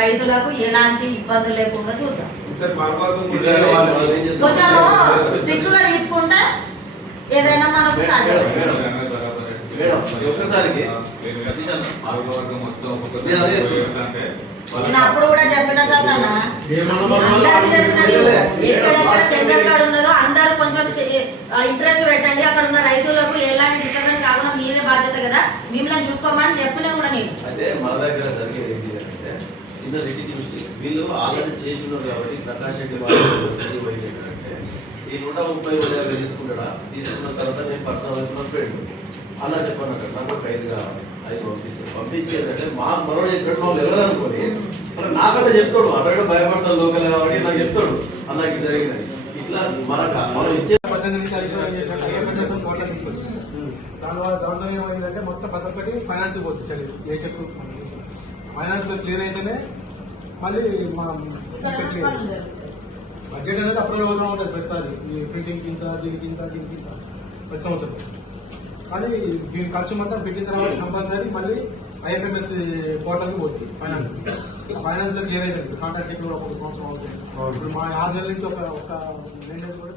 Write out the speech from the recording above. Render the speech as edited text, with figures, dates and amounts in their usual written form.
రైతులకు ఎలాంటి ఇబ్బందులు లేకుండా చూద్దాం. కొంచెం స్ట్రిక్ట్ గా తీసుకుంటే ఏదైనా మనకు నేను అప్పుడు కూడా చెప్పిన సార్ ఎక్కడెక్కడ సెంటర్ కార్డు ఉన్నదో అందరూ కొంచెం ఇంట్రెస్ట్ పెట్టండి. అక్కడ ఉన్న రైతులకు ఎలాంటి డిస్టర్బెన్స్ కాకుండా మీదే బాధ్యత కదా, మిమ్మల్ని చూసుకోమని చెప్పినా కూడా నేను చిన్న రెడ్డి వీళ్ళు ఆల్రెడీ చేసి ఉన్నారు కాబట్టి ప్రకాష్ రెడ్డి వాళ్ళు ఏంటంటే ఈ 130 తీసుకుంటాడా, తీసుకున్న తర్వాత నేను పర్సనల్ ఫ్రెండ్ అలా చెప్పాను అక్కడ నాకు 5 కావాలి, 5 పంపిస్తాను. పంపించేదంటే మాకు మరొకటి చెప్పినట్టు వాళ్ళు వెళ్ళదనుకోని మరి నాకంటే చెప్తాడు, అక్కడ భయపడతాడు లోకల్ కాబట్టి నాకు చెప్తాడు అన్నకి జరిగిందని. ఇట్లా మనం ఇచ్చే 18 నిమిషాలు కోట్ల తీసుకొచ్చి దాంట్లో ఏమైందంటే మొత్తం పక్కటి ఫైనాన్స్ పోతుంది. చలి ఏ చెక్ ఫైనాన్స్ క్లియర్ అయితేనే మళ్ళీ మా బడ్జెట్ అనేది అప్రూవల్ అవుతూ ఉంటుంది ప్రతిసారి. ఈ ప్రింటింగ్ కింద దీనికి ఇంత ప్రతి సంవత్సరం. కానీ దీని ఖర్చు మొత్తం పెట్టిన తర్వాత కంపల్సరీ మళ్ళీ ఐఎఫ్ఎంఎస్ పోర్టల్కి పోతుంది ఫైనాన్స్. ఫైనాన్స్ లో క్లియర్ అవుతుంది. కాంట్రాక్ట్ కూడా ఒక సంవత్సరం అవుతుంది. ఇప్పుడు మా 6 నెలల నుంచి ఒక మెయింటెనెన్స్ కూడా